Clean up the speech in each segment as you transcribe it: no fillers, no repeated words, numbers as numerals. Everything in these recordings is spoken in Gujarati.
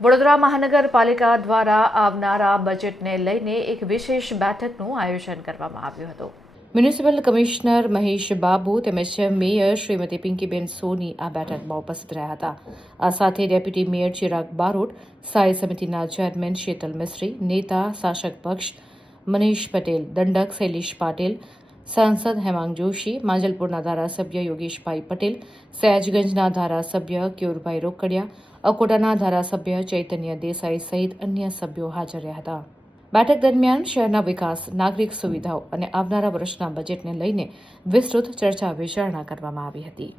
વડોદરા મહાનગરપાલિકા દ્વારા આવનારા બજેટને લઈને એક વિશેષ બેઠકનું આયોજન કરવામાં આવ્યું હતું. મ્યુનિસિપલ કમિશનર મહેશ બાબુ તેમજ મેયર શ્રીમતી પિંકીબેન સોની આ બેઠકમાં ઉપસ્થિત રહ્યા હતા. આ સાથે ડેપ્યુટી મેયર ચિરાગ બારોટ, સ્થાયી સમિતિના ચેરમેન શીતલ મિસ્ત્રી, નેતા શાસક પક્ષ મનીષ પટેલ, દંડક શૈલેષ પાટીલ, સાંસદ હેમાંગ જોશી, માંજલપુરના ધારાસભ્ય યોગેશભાઈ પટેલ, સયાજગંજના ધારાસભ્ય ક્યોરભાઈ રોકડિયા, અકોટાના ધારાસભ્ય ચૈતન્ય દેસાઈ સહિત અન્ય સભ્યો હાજર રહ્યા હતા. બેઠક દરમિયાન શહેરના વિકાસ, નાગરિક સુવિધાઓ અને આવનારા વર્ષના બજેટને લઈને વિસ્તૃત ચર્ચા વિચારણા કરવામાં આવી હતી.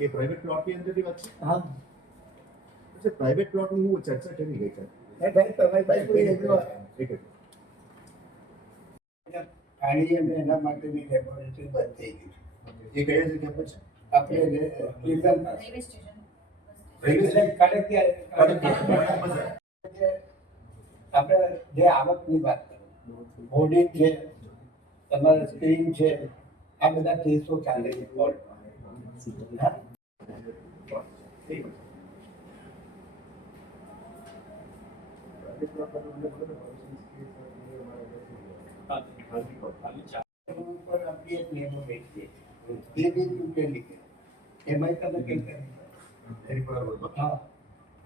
ये प्राइवेट प्लॉट की अंदर की बात है। हाँ अच्छा, प्राइवेट प्लॉट में वो चर्चा चली गई था। ભાઈ કોઈ એટલો ठीक है। પાણી અને એના માટેની લેબોરેટરી બંધ થઈ ગઈ ये कया जगह पर है? આપણે રિઝલ્ટ रेलवे स्टेशन આપણે જે આવકની વાત કરો, હોર્ડિંગ છે, તમારા સ્ક્રીન છે, આ બધા કેસો ચાલે છે કોર્ટમાં. હા? ઉપર આપણી એક લેબોરેટરી છે, એ બી તૂટેલી છે. એમાંય તમે કેમ કરી? હા,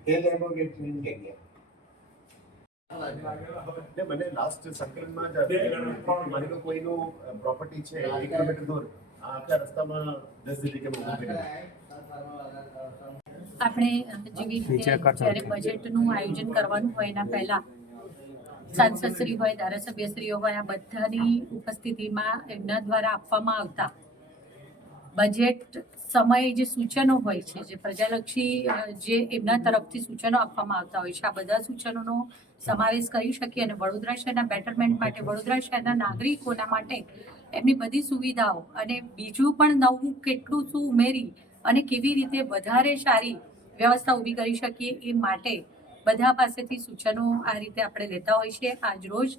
એ લેબોરેટરીની જગ્યા મને લાસ્ટ સંકલનમાં જ માની લો કોઈનું પ્રોપર્ટી છે 1 કિલોમીટર દૂર, આ આખા રસ્તામાં 10 જગ્યામાં ઊભું કરી આપણે જેવી રીતે જ્યારે બજેટનું આયોજન કરવાનું હોય એના પહેલા સાંસદશ્રી હોય, ધારાસભ્યશ્રીઓ હોય, આ બધાની ઉપસ્થિતિમાં એમના દ્વારા આપવામાં આવતા બજેટ સમયે જે સૂચનો હોય છે, જે પ્રજાલક્ષી જે એમના તરફથી સૂચનો આપવામાં આવતા હોય છે, આ બધા સૂચનોનો સમાવેશ કરી શકીએ અને વડોદરા શહેરના બેટરમેન્ટ માટે, વડોદરા શહેરના નાગરિકોના માટે એમની બધી સુવિધાઓ અને બીજું પણ નવું કેટલું શું ઉમેરી અને કેવી રીતે વધારે સારી વ્યવસ્થા ઊભી કરી શકીએ એ માટે બધા પાસેથી સૂચનો આ રીતે આપણે લેતા હોઈએ છીએ. આજ રોજ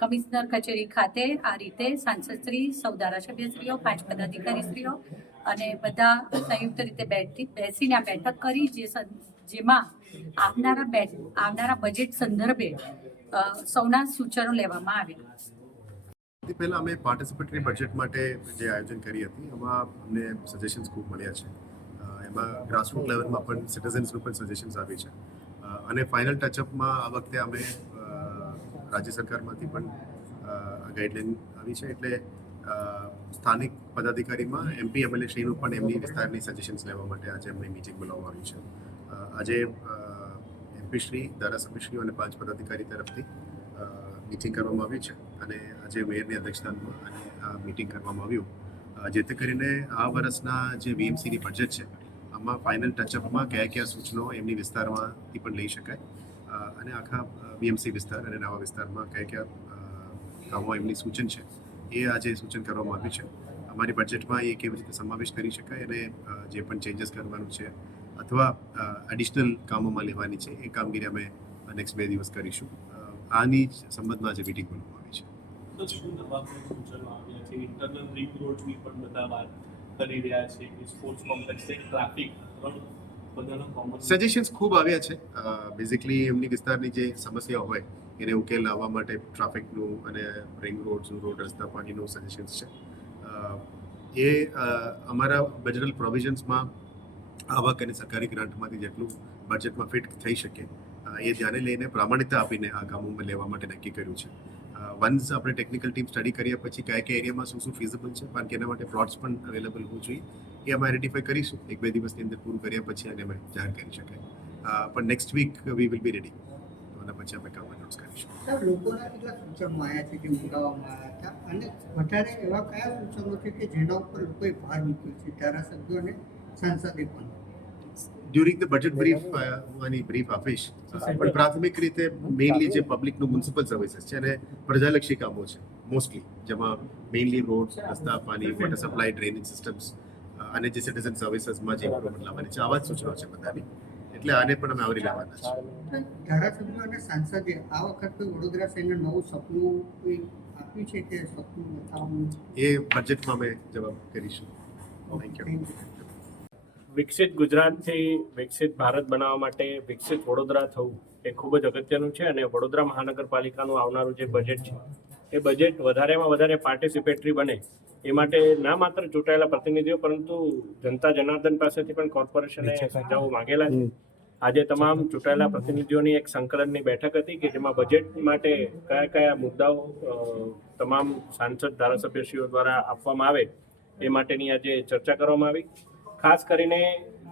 કમિશનર કચેરી ખાતે આ રીતે સાંસદશ્રી, સૌ ધારાસભ્યશ્રીઓ, 5 પદાધિકારીશ્રીઓ અને બધા સંયુક્ત રીતે બેસીને આ બેઠક કરી, જેમાં આવનારા બજેટ સંદર્ભે સૌના સૂચનો લેવામાં આવ્યા. સૌથી પહેલાં અમે પાર્ટિસિપેટરી બજેટ માટે જે આયોજન કરી હતી એમાં અમને સજેશન્સ ખૂબ મળ્યા છે. એમાં ગ્રાસરૂટ લેવલમાં પણ સિટીઝન્સનું પણ સજેશન્સ આવી છે અને ફાઇનલ ટચઅપમાં આ વખતે અમે રાજ્ય સરકારમાંથી પણ ગાઈડલાઈન આવી છે. એટલે સ્થાનિક પદાધિકારીમાં MP MLA શ્રીનું પણ એમની વિસ્તારની સજેશન્સ લેવા માટે આજે અમને મીટિંગ બોલાવવામાં આવી છે. આજે MP શ્રી, ધારાસભ્યશ્રીઓ અને 5 પદાધિકારી તરફથી મીટિંગ કરવામાં આવી છે અને આજે મેયરની અધ્યક્ષતામાં આ મીટિંગ કરવામાં આવ્યું, જેથી કરીને આ વર્ષના જે VMCની બજેટ છે આમાં ફાઇનલ ટચઅપમાં કયા સૂચનો એમની વિસ્તારમાંથી પણ લઈ શકાય અને આખા VMC વિસ્તાર અને નવા વિસ્તારમાં કયા કામો એમની સૂચન છે એ આજે સૂચન કરવામાં આવ્યું છે. અમારી બજેટમાં એ કેવી રીતે સમાવેશ કરી શકાય અને જે પણ ચેન્જીસ કરવાનું છે અથવા એડિશનલ કામોમાં લેવાની છે એ કામગીરી અમે નેક્સ્ટ 2 દિવસ કરીશું. આની સંબંધમાં આજે મીટિંગ બોલવામાં આવી છે. ઇન્ટરનલ રિંગ રોડની પણ બધા વાત કરી રહ્યા છે કે સ્પોર્ટ્સ કોમ્પ્લેક્સ છે, ટ્રાફિક બધાનો કોમન સજેશન્સ ખૂબ આવ્યા છે. બેઝિકલી એમની વિસ્તારની જે સમસ્યાઓ હોય એને ઉકેલ લાવવા માટે ટ્રાફિકનું અને રિંગ રોડ્સનું, રોડ રસ્તા, પાણીનું સજેશન્સ છે. એ અમારા બજેટલ પ્રોવિઝન્સમાં આવક અને સરકારી ગ્રાન્ટમાંથી જેટલું બજેટમાં ફિટ થઈ શકે એ ધ્યાને લઈને પ્રામાણિકતા આપીને આ કામોમાં લેવા માટે નક્કી કર્યું છે. વન્સ આપણે ટેકનિકલ ટીમ સ્ટડી કર્યા પછી કયા એરિયામાં શું ફિઝિબલ છે, કારણ કે એના માટે પ્લોટ્સ પણ અવેલેબલ હોવું જોઈએ, એ અમે આઈડેન્ટિફાઈ કરીશું. 1-2 દિવસની અંદર પૂરું કર્યા પછી અને અમે જાહેર કરી શકાય. પણ next week we will be ready. અને પછી અમે કામ અનાઉન્સ કરીશું. સાહેબ, લોકોના કેટલા સૂચનો આવ્યા છે કે મંગાવવામાં આવ્યા હતા, અને વધારે એવા કયા સૂચનો છે કે જેના ઉપર લોકોએ ભાર મૂક્યો છે, ધારાસભ્યો અને સાંસદે પણ? ડ્યુરિંગ ધ બજેટ બ્રીફ હું આની બ્રીફ આપીશ, પણ પ્રાથમિક રીતે મેઇનલી જે પબ્લિકનું મ્યુનિસિપલ સર્વિસીસ છે અને પ્રજાલક્ષી કામો છે મોસ્ટલી, જેમાં મેઇનલી રોડ, રસ્તા, પાણી, વોટર સપ્લાય, ડ્રેનેજ સિસ્ટમ્સ અને જે સિટીઝન સર્વિસીસમાં જે ઇમ્પ્રુવમેન્ટ લાવવાની છે, આવા જ સૂચનો છે બધાની. એટલે આને પણ અમે આવરી લેવાના છે. ધારાસભ્યો અને સાંસદે આ વખતે વડોદરા શહેરને નવું સપનું કોઈ આપ્યું છે કે સપનું બતાવવાનું? એ બજેટમાં અમે જવાબ કરીશું. Thank you. વિકસિત ગુજરાતથી વિકસિત ભારત બનાવવા માટે વિકસિત વડોદરા થવું એ ખૂબ જ અગત્યનું છે. અને વડોદરા મહાનગરપાલિકાનું આવનારું જે બજેટ છે એ બજેટ વધારેમાં વધારે પાર્ટિસિપેટરી બને એ માટે ના માત્ર ચૂંટાયેલા પ્રતિનિધિઓ પરંતુ જનતા જનાર્દન પાસેથી પણ કોર્પોરેશને સુઝાવો માંગેલા છે. આજે તમામ ચૂંટાયેલા પ્રતિનિધિઓની એક સંકલનની બેઠક હતી કે જેમાં બજેટ માટે કયા કયા મુદ્દાઓ તમામ સાંસદ ધારાસભ્યશ્રીઓ દ્વારા આપવામાં આવે એ માટેની આજે ચર્ચા કરવામાં આવી. ખાસ કરીને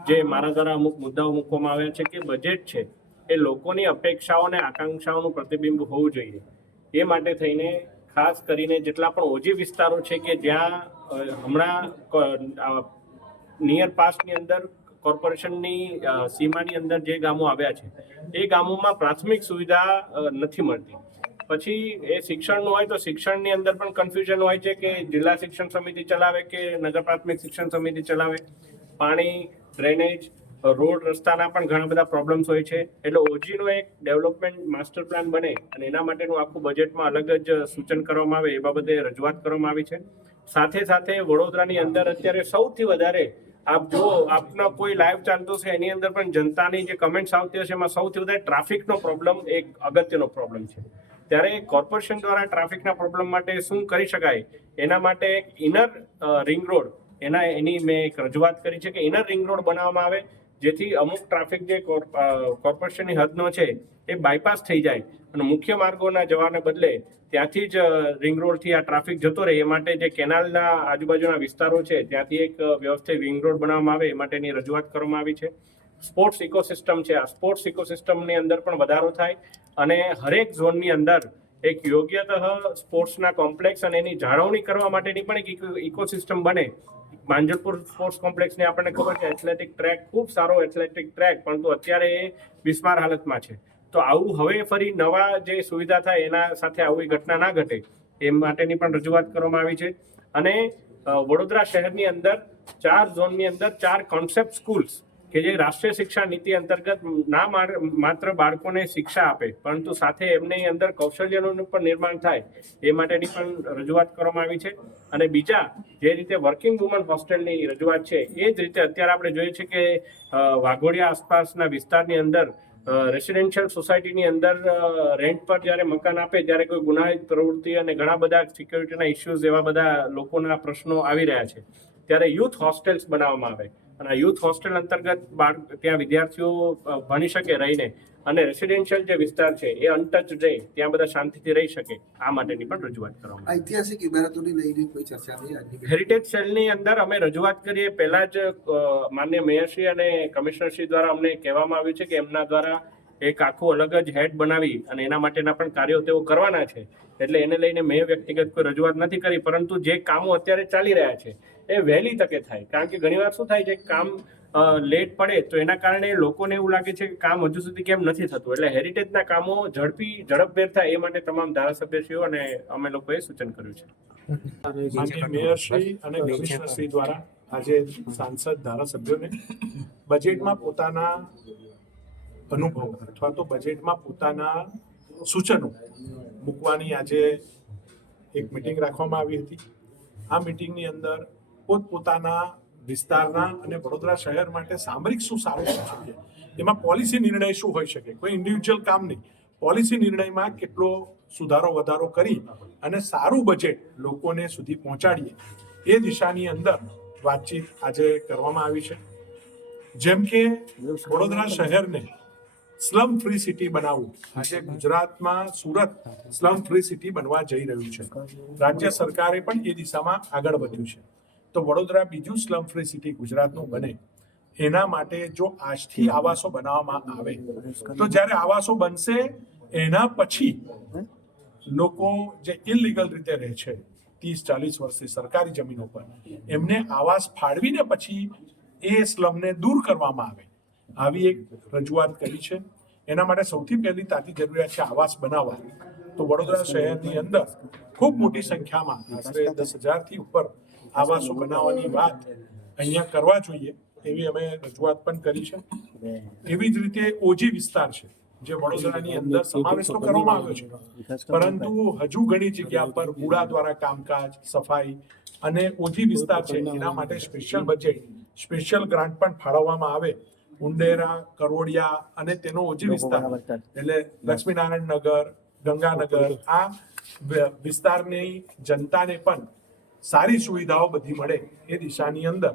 જે મારા દ્વારા અમુક મુદ્દાઓ મૂકવામાં આવ્યા છે કે બજેટ છે એ લોકોની અપેક્ષાઓ અને આકાંક્ષાઓનું પ્રતિબિંબ હોવું જોઈએ. એ માટે થઈને ખાસ કરીને જેટલા પણ ઓજી વિસ્તારો છે કે જ્યાં હમણાં નિયર પાસ્ટની અંદર કોર્પોરેશનની સીમાની અંદર જે ગામો આવ્યા છે એ ગામોમાં પ્રાથમિક સુવિધા નથી મળતી. પછી એ શિક્ષણનું હોય તો શિક્ષણની અંદર પણ કન્ફ્યુઝન હોય છે કે જિલ્લા શિક્ષણ સમિતિ ચલાવે કે નગર પ્રાથમિક શિક્ષણ સમિતિ ચલાવે. પાણી, ડ્રેનેજ, રોડ, રસ્તાના પણ ઘણા બધા પ્રોબ્લેમ્સ હોય છે. એટલે ઓજીનો એક ડેવલપમેન્ટ માસ્ટર પ્લાન બને અને એના માટેનું આખું બજેટમાં અલગ જ સૂચન કરવામાં આવે એ બાબતે રજૂઆત કરવામાં આવી છે. સાથે સાથે વડોદરાની અંદર અત્યારે સૌથી વધારે આપ જો આપનો કોઈ લાઈવ ચાલતું છે એની અંદર પણ જનતાની જે કમેન્ટ્સ આવતી હશે એમાં સૌથી વધારે ટ્રાફિકનો પ્રોબ્લેમ એક અગત્યનો પ્રોબ્લેમ છે. ત્યારે કોર્પોરેશન દ્વારા ટ્રાફિકના પ્રોબ્લેમ માટે શું કરી શકાય એના માટે એક ઇનર રિંગ રોડ એની મેં એક રજૂઆત કરી છે કે ઇનર રિંગ રોડ બનાવવામાં આવે જેથી અમુક ટ્રાફિક જે કોર્પોરેશનની હદનો છે એ બાયપાસ થઈ જાય અને મુખ્ય માર્ગોના જવાને બદલે ત્યાંથી જ રિંગ રોડથી આ ટ્રાફિક જતો રહે એ માટે જે કેનાલના આજુબાજુના વિસ્તારો છે ત્યાંથી એક વ્યવસ્થિત રિંગ રોડ બનાવવામાં આવે એ માટેની રજૂઆત કરવામાં આવી છે. સ્પોર્ટ્સ ઇકોસિસ્ટમ છે, આ સ્પોર્ટ્સ ઇકોસિસ્ટમની અંદર પણ વધારો થાય અને હરેક ઝોનની અંદર એક યોગ્યતઃ સ્પોર્ટ્સના કોમ્પ્લેક્સ અને એની જાળવણી કરવા માટેની પણ એક ઇકોસિસ્ટમ બને. માંજલપુર સ્પોર્ટ્સ કોમ્પ્લેક્સને આપણને ખબર છે એથ્લેટિક ટ્રેક ખૂબ સારો એથ્લેટિક ટ્રેક પરંતુ અત્યારે એ બિસ્માર હાલતમાં છે. તો આવું હવે ફરી નવા જે સુવિધા થાય એના સાથે આવી ઘટના ના ઘટે એ માટેની પણ રજૂઆત કરવામાં આવી છે. અને વડોદરા શહેરની અંદર 4 ઝોનની અંદર 4 કોન્સેપ્ટ સ્કૂલ્સ કે જે રાષ્ટ્રીય શિક્ષા નીતિ અંતર્ગત ના માત્ર બાળકોને શિક્ષા આપે પરંતુ સાથે એમની અંદર કૌશલ્યનું પણ નિર્માણ થાય એ માટેની પણ રજૂઆત કરવામાં આવી છે. અને બીજા જે રીતે વર્કિંગ વુમન હોસ્ટેલની રજૂઆત છે એ જ રીતે અત્યારે આપણે જોઈએ છે કે વાઘોડિયા આસપાસના વિસ્તારની અંદર રેસિડેન્શિયલ સોસાયટીની અંદર રેન્ટ પર જ્યારે મકાન આપે ત્યારે કોઈ ગુનાહિત પ્રવૃત્તિ અને ઘણા બધા સિક્યોરિટીના ઇસ્યુઝ એવા બધા લોકોના પ્રશ્નો આવી રહ્યા છે. ત્યારે યુથ હોસ્ટેલ્સ બનાવવામાં આવે અને યુથ હોસ્ટેલ અંતર્ગત ત્યાં વિદ્યાર્થીઓ ભણી શકે રહીને અને રેસિડેન્શિયલ જે વિસ્તાર છે એ અનટચ રહે ત્યાં બધા શાંતિથી રહી શકે આ માટેની પણ રજૂઆત કરવામાં આવી. ઐતિહાસિક ઇમારતોની લઈને કોઈ ચર્ચા નહીં? હેરિટેજ સેલની અંદર અમે રજૂઆત કરીએ પહેલા જ માન્ય મેયરશ્રી અને કમિશનરશ્રી દ્વારા અમને કહેવામાં આવ્યું છે કે એમના દ્વારા એક આખું અલગ જ હેડ બનાવી અને એના માટેના પણ કાર્યો તેઓ કરવાના છે. એટલે એને લઈને મેં વ્યક્તિગત કોઈ રજૂઆત નથી કરી પરંતુ જે કામો અત્યારે ચાલી રહ્યા છે એ વહેલી તકે થાય. કારણ કે ઘણીવાર શું થાય છે કામ લેટ પડે તો એના કારણે લોકોને એવું લાગે છે કે કામ હજુ સુધી કેમ નથી થતું. એટલે હેરિટેજના કામો ઝડપભેર થાય એ માટે તમામ ધારાસભ્યશ્રીઓ અને અમે લોકોએ સૂચન કર્યું છે. માનનીય મેયરશ્રી અને કમિશનરશ્રી દ્વારા આજે સાંસદ ધારાસભ્યોને બજેટમાં પોતાના અનુભવ અથવા તો બજેટમાં પોતાના સૂચનો મૂકવાની આજે એક મિટિંગ રાખવામાં આવી હતી. આ મિટિંગની અંદર પોતપોતાના વિસ્તારના અને વડોદરા શહેર માટે સામરિક શું સારું હોઈ શકે, એમાં પોલિસી નિર્ણય શું હોઈ શકે, કોઈ ઇન્ડિવિજ્યુઅલ કામ નહીં, પોલિસી નિર્ણયમાં કેટલો સુધારો વધારો કરી અને સારું બજેટ લોકોને સુધી પહોંચાડીએ એ દિશાની અંદર વાતચીત આજે કરવામાં આવી છે. જેમ કે વડોદરા શહેરને સ્લમ ફ્રી સિટી બનાવવું, આજે ગુજરાતમાં સુરત સ્લમ ફ્રી સિટી બનવા જઈ રહ્યું છે. રાજ્ય સરકારે પણ એ દિશામાં આગળ વધ્યું છે. તો વડોદરા બીજું સ્લમ ફ્રી સિટી ગુજરાતનું બને એના માટે જો આજથી આવાસો બનાવવામાં આવે તો જ્યારે આવાસો બનશે એના પછી લોકો જે ઇલીગલ રીતે રહે છે 30-40 વર્ષથી સરકારી જમીનો પર, એમને આવાસ ફાળવીને પછી એ સ્લમને દૂર કરવામાં આવે, આવી એક રજૂઆત કરી છે. એના માટે સૌથી પહેલી તાતી જરૂરિયાત છે આવાસ બનાવવા. તો વડોદરા શહેરની અંદર ખૂબ મોટી સંખ્યામાં આશરે 10,000થી ઉપર આવાસો બનાવવાની વાત અહીંયા કરવા જોઈએ એવી અમે રજૂઆત પણ કરી છે. એવી જ રીતે ઓજી વિસ્તાર છે જે વડોદરાની અંદર સમાવેશ તો કરવામાં આવ્યો છે, પરંતુ હજુ ઘણી જગ્યા પર ગુડા દ્વારા કામકાજ, સફાઈ અને ઓજી વિસ્તાર છે એના માટે સ્પેશિયલ બજેટ, સ્પેશિયલ ગ્રાન્ટ પણ ફાળવવામાં આવે. ઉંડેરા, કરોડિયા અને તેનો ઓજી વિસ્તાર એટલે લક્ષ્મીનારાયણ નગર, ગંગાનગર, આ વિસ્તારની જનતાને પણ સારી સુવિધાઓ બધી મળે એ દિશાની અંદર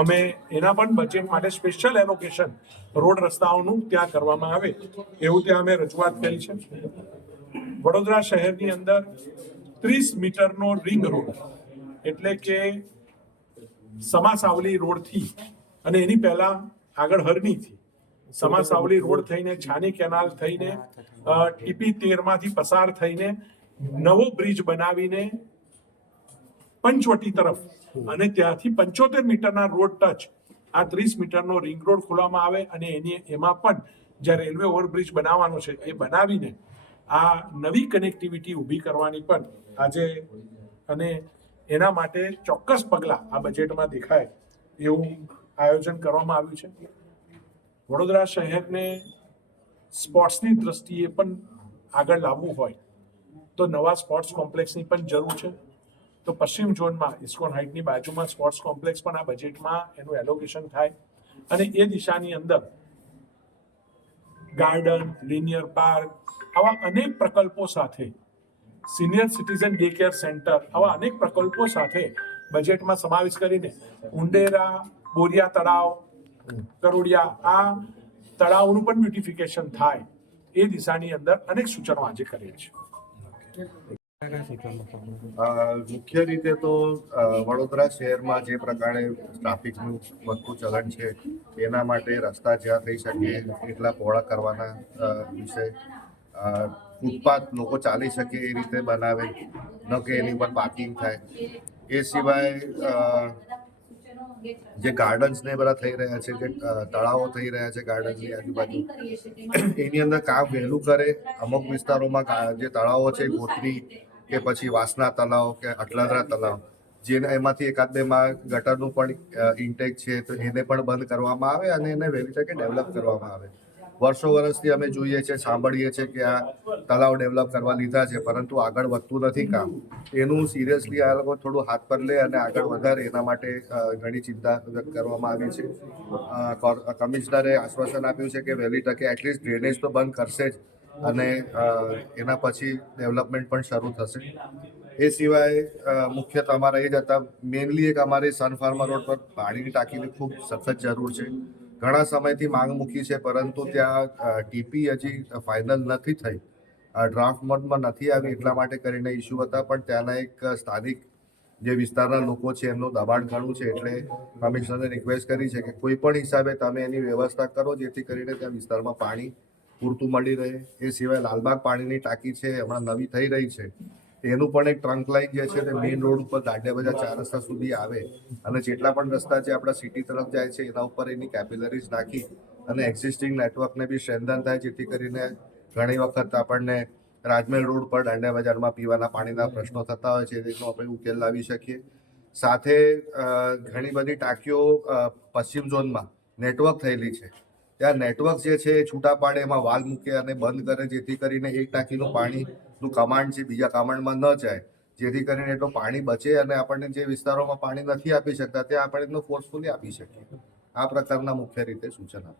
અમે એના પણ બજેટ માટે સ્પેશિયલ એલોકેશન રોડ રસ્તાઓનું ત્યાં કરવામાં આવે એવું ત્યાં અમે રજૂઆત કરી છે. વડોદરા શહેરની અંદર 30 મીટરનો રિંગ રોડ એટલે કે સમાસાવલી રોડથી અને એની પહેલા આગળ હરણીથી સમાસાવલી રોડ થઈને છાની કેનાલ થઈને TP13 માંથી પસાર થઈને નવો બ્રિજ બનાવીને પંચવટી તરફ અને ત્યાંથી 75 મીટરના રોડ ટચ આ 30 મીટરનો રિંગ રોડ ખોલવામાં આવે અને એમાં પણ જે રેલવે ઓવરબ્રિજ બનાવવાનો છે એ બનાવીને આ નવી કનેક્ટિવિટી ઊભી કરવાની પણ આજે અને એના માટે ચોક્કસ પગલાં આ બજેટમાં દેખાય એવું આયોજન કરવામાં આવ્યું છે. વડોદરા શહેરને સ્પોર્ટ્સની દ્રષ્ટિએ પણ આગળ લાવવું હોય તો નવા સ્પોર્ટ્સ કોમ્પ્લેક્સની પણ જરૂર છે. તો પશ્ચિમ ઝોનમાં ઇસ્કોન હાઇટની બાજુમાં સ્પોર્ટ્સ કોમ્પ્લેક્સ પણ આ બજેટમાં એનું એલોકેશન થાય અને એ દિશાની અંદર ગાર્ડન, લિનિયર પાર્ક આવા અનેક પ્રકલ્પો સાથે, senior citizen day care centre આવા અનેક પ્રકલ્પો સાથે બજેટમાં સમાવેશ કરીને ઉંડેરા, બોરિયા તળાવ, કરોડિયા આ તળાવનું પણ બ્યુટિફિકેશન થાય એ દિશાની અંદર અનેક સૂચનો આજે કરેલ છે. મુખ્ય રીતે તો વડોદરા શહેરમાં જે પ્રકારે ટ્રાફિકનું વધતું ચલણ છે એના માટે રસ્તા જ્યાં થઈ શકે એટલા પહોળા કરવાના વિષય, ફૂટપાથ લોકો ચાલી શકે એ રીતે બનાવે, ન કે એની પર પાર્કિંગ થાય. એ સિવાય જે ગાર્ડન્સ ને બધા થઈ રહ્યા છે, જે તળાવો થઈ રહ્યા છે ગાર્ડનની આજુબાજુ, એની અંદર કામ વહેલું કરે. અમુક વિસ્તારોમાં જે તળાવો છે ગોત્રી કે પછી વાસના તળાવ કે અટલાદરા તળાવ, જેને એમાંથી એકાદ બેમાં ગટરનું પણ ઇન્ટેક છે તો એને પણ બંધ કરવામાં આવે અને એને વહેલી તકે ડેવલપ કરવામાં આવે. વર્ષો વર્ષથી અમે જોઈએ છીએ, સાંભળીએ છીએ કે આ તળાવ ડેવલપ કરવા લીધા છે પરંતુ આગળ વધતું નથી કામ. એનું સિરિયસલી આ લોકો થોડું હાથ પર લે અને આગળ વધારે એના માટે ઘણી ચિંતા વ્યક્ત કરવામાં આવી છે. કમિશનરે આશ્વાસન આપ્યું છે કે વહેલી તકે એટલીસ્ટ ડ્રેનેજ તો બંધ કરશે જ અને એના પછી ડેવલપમેન્ટ પણ શરૂ થશે. એ સિવાય મુખ્ય તમારા એ જ હતા, મેઇનલી એક અમારી સન ફાર્મા રોડ પર પાણીની ટાંકીની ખૂબ સખત જરૂર છે. ઘણા સમયથી માંગ મૂકી છે પરંતુ ત્યાં ટીપી હજી ફાઇનલ નથી થઈ, ડ્રાફ્ટ મોડમાં નથી આવી એટલા માટે કરીને ઇસ્યુ હતા. પણ ત્યાંના એક સ્થાનિક જે વિસ્તારના લોકો છે એમનું દબાણ ઘણું છે એટલે કમિશનરને રિક્વેસ્ટ કરી છે કે કોઈ પણ હિસાબે તમે એની વ્યવસ્થા કરો જેથી કરીને ત્યાં વિસ્તારમાં પાણી પૂરતું મળી રહે. એ સિવાય લાલબાગ પાણીની ટાંકી છે હમણાં નવી થઈ રહી છે, એનું પણ એક ટ્રંક લાઇન જે છે તે મેઇન રોડ ઉપર દાંડિયા બજાર 4 રસ્તા સુધી આવે અને જેટલા પણ રસ્તા જે આપણા સિટી તરફ જાય છે એના ઉપર એની કેપિલરીઝ નાખી અને એક્ઝિસ્ટિંગ નેટવર્કને બી સ્ટ્રેન્થન થાય જેથી કરીને ઘણી વખત આપણને રાજમહેલ રોડ પર દાંડિયા બજારમાં પીવાના પાણીના પ્રશ્નો થતા હોય છે, તેનો આપણે ઉકેલ લાવી શકીએ. સાથે ઘણી બધી ટાંકીઓ પશ્ચિમ ઝોનમાં નેટવર્ક થયેલી છે, ત્યાં નેટવર્ક જે છે એ છૂટા પાડે, એમાં વાલ મૂકે અને બંધ કરે જેથી કરીને એક ટાંકીનું પાણીનું કમાન્ડ છે બીજા કમાન્ડમાં ન જાય, જેથી કરીને એટલું પાણી બચે અને આપણને જે વિસ્તારોમાં પાણી નથી આપી શકતા ત્યાં આપણે એનું ફોર્સફુલી આપી શકીએ. આ પ્રકારના મુખ્ય રીતે સૂચના.